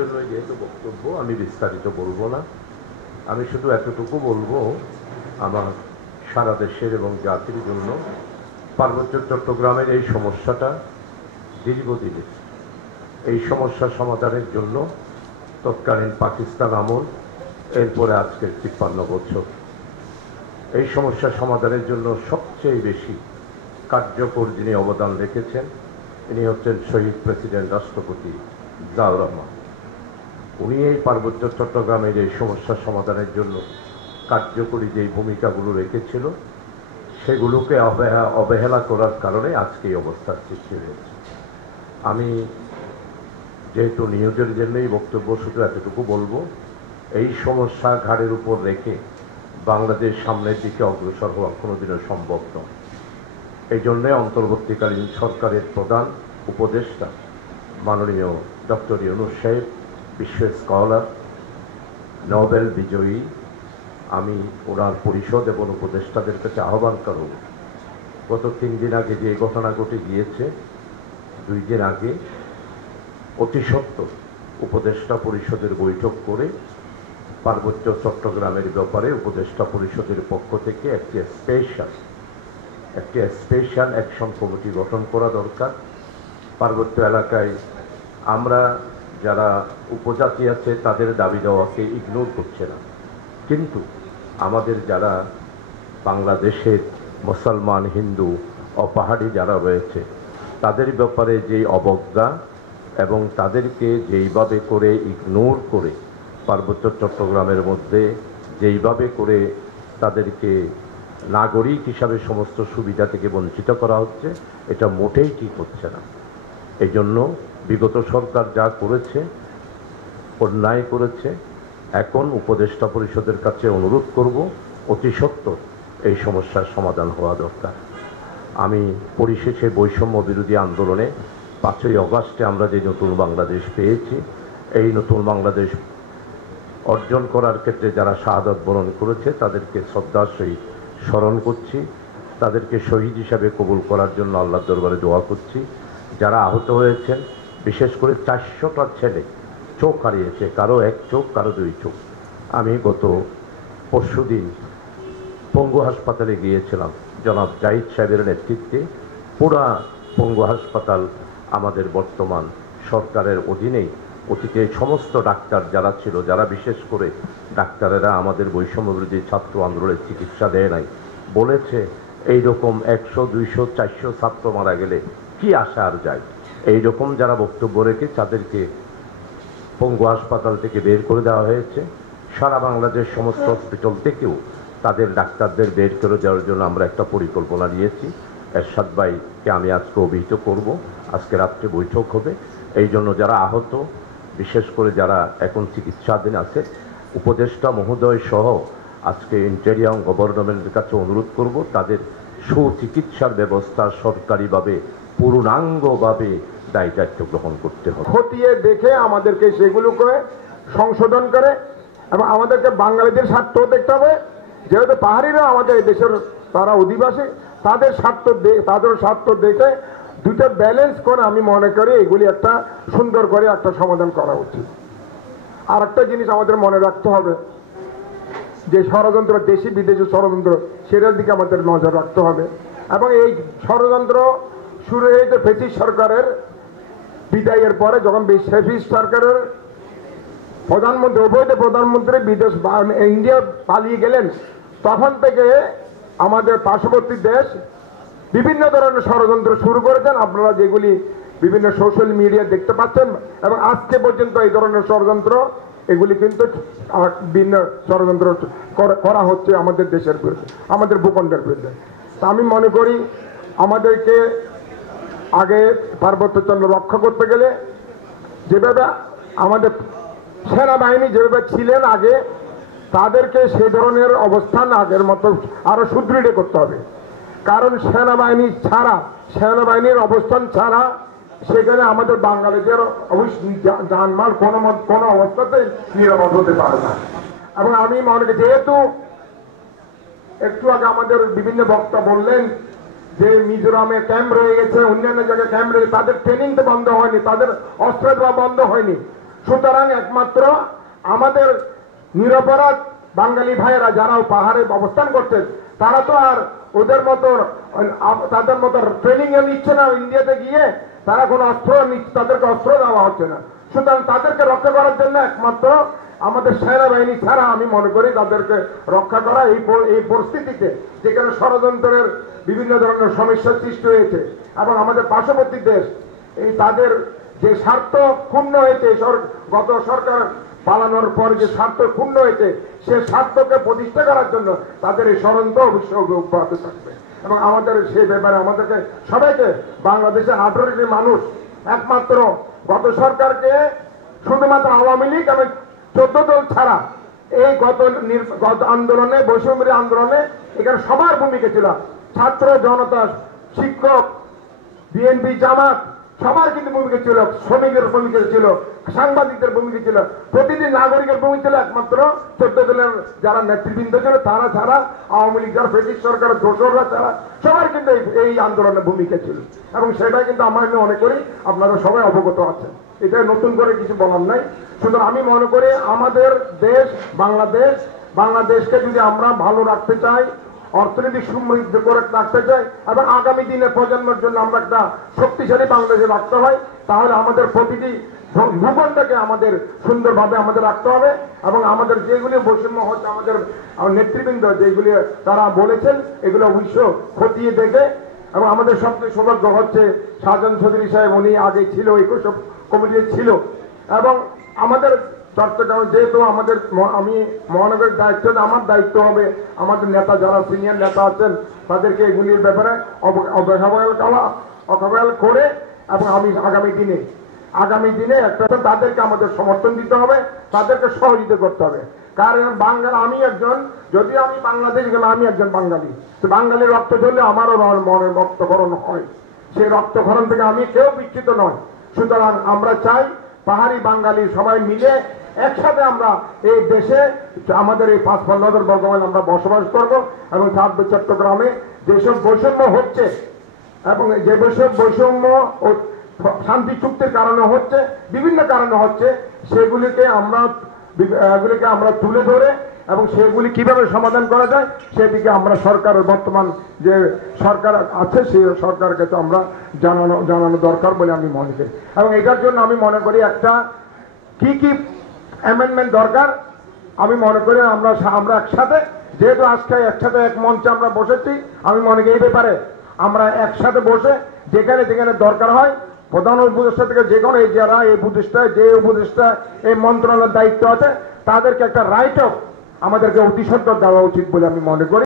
জন্য যেহেতু বক্তব্য আমি বিস্তারিত বলবো না, আমি শুধু এতটুকু বলবো, আমার সারা দেশের এবং জাতির জন্য পার্বত্য চট্টগ্রামের এই সমস্যাটা দীর্ঘদিনের। এই সমস্যা সমাধানের জন্য তৎকালীন পাকিস্তান আমল, এরপরে আজকের 53 বছর, এই সমস্যা সমাধানের জন্য সবচেয়ে বেশি কার্যকর যিনি অবদান রেখেছেন ইনি হচ্ছেন শহীদ প্রেসিডেন্ট রাষ্ট্রপতি জিয়াউর রহমান। উনি এই পার্বত্য চট্টগ্রামের এই সমস্যা সমাধানের জন্য কার্যকরী যেই ভূমিকাগুলো রেখেছিল সেগুলোকে অবহেলা করার কারণে আজকে এই অবস্থার সৃষ্টি হয়েছে। আমি যেহেতু নিউজের জন্যই বক্তব্য, শুধু এতটুকু বলবো, এই সমস্যা ঘাড়ের উপর রেখে বাংলাদেশ সামনের দিকে অগ্রসর হওয়া কোনোদিনও সম্ভব নয়। এই জন্যে অন্তর্বর্তীকালীন সরকারের প্রধান উপদেষ্টা মাননীয় ডক্টর ইউনূস সাহেব, বিশ্ব স্কলার, নোবেল বিজয়ী, আমি ওনার পরিষদ এবং উপদেষ্টাদের কাছে আহ্বান করব, গত 3 দিন আগে যে ঘটনা ঘটে গিয়েছে, 2 দিন আগে অতি সত্বর উপদেষ্টা পরিষদের বৈঠক করে পার্বত্য চট্টগ্রামের ব্যাপারে উপদেষ্টা পরিষদের পক্ষ থেকে একটি স্পেশাল অ্যাকশন কমিটি গঠন করা দরকার। পার্বত্য এলাকায় আমরা যারা উপজাতি আছে তাদের দাবি দেওয়াকে ইগনোর করছে না, কিন্তু আমাদের যারা বাংলাদেশের মুসলমান, হিন্দু ও পাহাড়ি যারা রয়েছে তাদের ব্যাপারে যেই অবজ্ঞা এবং তাদেরকে যেইভাবে করে ইগনোর করে পার্বত্য চট্টগ্রামের মধ্যে যেইভাবে করে তাদেরকে নাগরিক হিসাবে সমস্ত সুবিধা থেকে বঞ্চিত করা হচ্ছে, এটা মোটেই ঠিক হচ্ছে না। এই জন্য বিগত সরকার যা করেছে, অন্যায় করেছে, এখন উপদেষ্টা পরিষদের কাছে অনুরোধ করব অতি সত্বর এই সমস্যার সমাধান হওয়া দরকার। আমি পরিশেষে বৈষম্য বিরোধী আন্দোলনে 5ই অগাস্টে আমরা যে নতুন বাংলাদেশ পেয়েছি, এই নতুন বাংলাদেশ অর্জন করার ক্ষেত্রে যারা শাহাদত বরণ করেছে তাদেরকে শ্রদ্ধার সহিত স্মরণ করছি, তাদেরকে শহীদ হিসাবে কবুল করার জন্য আল্লাহর দরবারে দোয়া করছি। যারা আহত হয়েছেন, বিশেষ করে 400টা ছেলে চোখ হারিয়েছে, কারো 1 চোখ, কারো 2 চোখ। আমি গত পরশুদিন পঙ্গু হাসপাতালে গিয়েছিলাম, জনাব জাহিদ সাহেবের নেতৃত্বে পুরা পঙ্গু হাসপাতাল আমাদের বর্তমান সরকারের অধীনেই। অতীতে সমস্ত ডাক্তার যারা ছিল, যারা বিশেষ করে ডাক্তারেরা আমাদের বৈষম্য বিরোধী ছাত্র আন্দোলনের চিকিৎসা দেয় নাই, বলেছে এইরকম 100, 200, 400 ছাত্র মারা গেলে কি আশা আর যায়। এইরকম যারা বক্তব্য রেখে তাদেরকে পঙ্গু হাসপাতাল থেকে বের করে দেওয়া হয়েছে। সারা বাংলাদেশ সমস্ত হসপিটাল থেকেও তাদের ডাক্তারদের বের করে দেওয়ার জন্য আমরা একটা পরিকল্পনা নিয়েছি। এরশাদ ভাইকে আমি আজকে অভিহিত করব, আজকে রাত্রে বৈঠক হবে। এই জন্য যারা আহত, বিশেষ করে যারা এখন চিকিৎসাধীন আছে, উপদেষ্টা মহোদয় সহ আজকে ইন্টেরিয়র গভর্নমেন্টের কাছে অনুরোধ করব তাদের সুচিকিৎসার ব্যবস্থা সরকারিভাবে পূর্ণাঙ্গভাবে দায়িত্ব গ্রহণ করতে হবে। খতিয়ে দেখে আমাদেরকে সেগুলোকে সংশোধন করে এবং আমাদেরকে বাঙালিদের স্বার্থ দেখতে হবে। যেহেতু পাহাড়িরা আমাদের দেশের তারা অধিবাসী, তাদের স্বার্থ দেখে দুটো ব্যালেন্স করে আমি মনে করি এগুলি একটা সুন্দর করে একটা সমাধান করা উচিত। আর একটা জিনিস আমাদের মনে রাখতে হবে যে ষড়যন্ত্র, দেশি বিদেশি ষড়যন্ত্র, সেটার দিকে আমাদের নজর রাখতে হবে। এবং এই ষড়যন্ত্র শুরু হয়েছে ফ্যাসিস্ট সরকারের বিদায়ের পরে, যখন ফ্যাসিস্ট সরকারের প্রধানমন্ত্রী, অবৈধ প্রধানমন্ত্রী বিদেশ ইন্ডিয়া পালিয়ে গেলেন, তখন থেকে আমাদের পার্শ্ববর্তী দেশ বিভিন্ন ধরনের ষড়যন্ত্র শুরু করেছেন। আপনারা যেগুলি বিভিন্ন সোশ্যাল মিডিয়া দেখতে পাচ্ছেন, এবং আজকে পর্যন্ত এই ধরনের ষড়যন্ত্র এগুলি কিন্তু ভিন্ন ষড়যন্ত্র করা হচ্ছে আমাদের দেশের বিরুদ্ধে, আমাদের ভূখণ্ডের বিরুদ্ধে। তা আমি মনে করি আমাদেরকে আগে পার্বত্য চন্দ্র রক্ষা করতে গেলে যেভাবে আমাদের সেনাবাহিনী যেভাবে ছিলেন আগে, তাদেরকে সে ধরনের অবস্থান আগের মতো আরো সুদৃঢ় করতে হবে। কারণ সেনাবাহিনীর অবস্থান ছাড়া সেখানে আমাদের বাঙালিদের অবশ্যই জানমাল কোনো অবস্থাতে নিরাপদ হতে পারে না। এবং আমি মনে করি, যেহেতু একটু আগে আমাদের বিভিন্ন বক্তা বললেন যে মিজোরামে ক্যাম্প রয়ে গেছে, অন্যান্য জায়গায় ক্যাম্প রয়ে, তাদের ট্রেনিং তো বন্ধ হয়নি, তাদের অস্ত্র দেওয়া বন্ধ হয়নি। সুতরাং একমাত্র আমাদের নিরপরাধ বাঙালি ভাইয়েরা যারাও পাহাড়ে অবস্থান করছেন তারা তো আর ওদের মতো তাদের মতো ট্রেনিং এ নিচ্ছে না ইন্ডিয়াতে গিয়ে, তারা কোনো অস্ত্র নিচ্ছে, তাদেরকে অস্ত্র দেওয়া হচ্ছে না। সুতরাং তাদেরকে রক্ষা করার জন্য একমাত্র আমাদের সেনাবাহিনী ছাড়া আমি মনে করি তাদেরকে রক্ষা করা এই পরিস্থিতিতে যেখানে ষড়যন্ত্রের বিভিন্ন ধরনের সমস্যার সৃষ্টি হয়েছে এবং আমাদের পার্শ্ববর্তী দেশ এই তাদের যে স্বার্থ ক্ষুণ্ণ হয়েছে গত সরকার পালানোর পর যে স্বার্থ ক্ষুণ্ণ হয়েছে সে স্বার্থকে প্রতিষ্ঠা করার জন্য তাদের এই ষড়যন্ত্র অবশ্যই অব্যাহত থাকবে। এবং আমাদের সেই ব্যাপারে আমাদেরকে সবাইকে বাংলাদেশের 18টি মানুষ একমাত্র গত সরকারকে শুধুমাত্র আওয়ামী লীগ এবং 14 দল ছাড়া এই গত আন্দোলনে বৈষম্য আন্দোলনে এখানে সবার ভূমিকা ছিল, ছাত্র জনতা শিক্ষক বিএনপি জামাত সবার কিন্তু ভূমিকা ছিল, শ্রমিকের ভূমিকা ছিল, সাংবাদিকদের ভূমিকা ছিল, প্রতিটি নাগরিকের ভূমিকা ছিল। একমাত্র 14 দলের যারা নেতৃবৃন্দ ছিল তারা ছাড়া আওয়ামী লীগ যারা ব্রিটিশ সরকারের দোসররা ছাড়া সবার কিন্তু এই আন্দোলনের ভূমিকা ছিল এবং সেটাই কিন্তু আমি মনে করি আপনারা সবাই অবগত আছেন, এটা নতুন করে কিছু বলার নাই। সুতরাং আমি মনে করি আমাদের দেশ বাংলাদেশকে যদি আমরা ভালো রাখতে চাই, অর্থনৈতিক সমৃদ্ধ করে রাখতে চাই এবং আগামী দিনে প্রজন্মের জন্য আমরা একটা শক্তিশালী বাংলাদেশে রাখতে হয়, তাহলে আমাদের প্রতিটি ভূখণ্ডকে আমাদের সুন্দরভাবে আমাদের রাখতে হবে এবং আমাদের যেগুলি বৈষম্য হচ্ছে আমাদের নেতৃবৃন্দ যেগুলি তারা বলেছেন এগুলো অবশ্যই খতিয়ে দেখে। এবং আমাদের সবচেয়ে সৌভাগ্য হচ্ছে শাহজাহান চৌধুরী সাহেব উনি আগে ছিল এইসব কমিটিতে ছিল এবং আমাদের চট্টগ্রাম যেহেতু আমি মহানগরের দায়িত্ব, আমার দায়িত্ব হবে আমাদের নেতা যারা সিনিয়র নেতা আছেন তাদেরকে এগুলির ব্যাপারে অবহেলা করে এবং আমি আগামী দিনে একটা তাদেরকে আমাদের সমর্থন দিতে হবে, তাদেরকে সহযোগিতা করতে হবে। কারণ আমি বাংলাদেশ গেলে আমি একজন বাঙালি, তো বাঙালির রক্ত ঝরলে আমারও মনের রক্তক্ষরণ হয়, সেই রক্তক্ষরণ থেকে আমি কেউ বিচ্ছিত নয়। সুতরাং আমরা চাই পাহাড়ি বাঙালি সবাই মিলে একসাথে আমরা এই দেশে আমাদের এই 5-15 বর্গমাইল আমরা বসবাস করব এবং থাকবে চট্টগ্রামে যেসব বৈষম্য হচ্ছে এবং যে বৈষম্য ও শান্তি চুক্তির কারণে হচ্ছে, বিভিন্ন কারণে হচ্ছে, সেগুলিকে আমরা তুলে ধরে এবং সেগুলি কিভাবে সমাধান করা যায় সেদিকে আমরা সরকারের বর্তমান যে সরকার আছে সেই সরকারকে তো আমরা জানানো দরকার বলে আমি মনে করি। এবং এটার জন্য আমি মনে করি একটা কি অ্যামেন্ডমেন্ট দরকার আমি মনে করি আমরা একসাথে যেহেতু আজকে একসাথে এক মঞ্চে আমরা বসেছি, আমি মনে করি এই ব্যাপারে আমরা একসাথে বসে যেখানে দরকার হয় প্রধান উপদেষ্টা থেকে যে কোনো যারা এই উপদেষ্টা এই মন্ত্রণালয়ের দায়িত্ব আছে তাদেরকে একটা রাইট অফ আমাদেরকে অতি সত্বর দেওয়া উচিত বলে আমি মনে করি।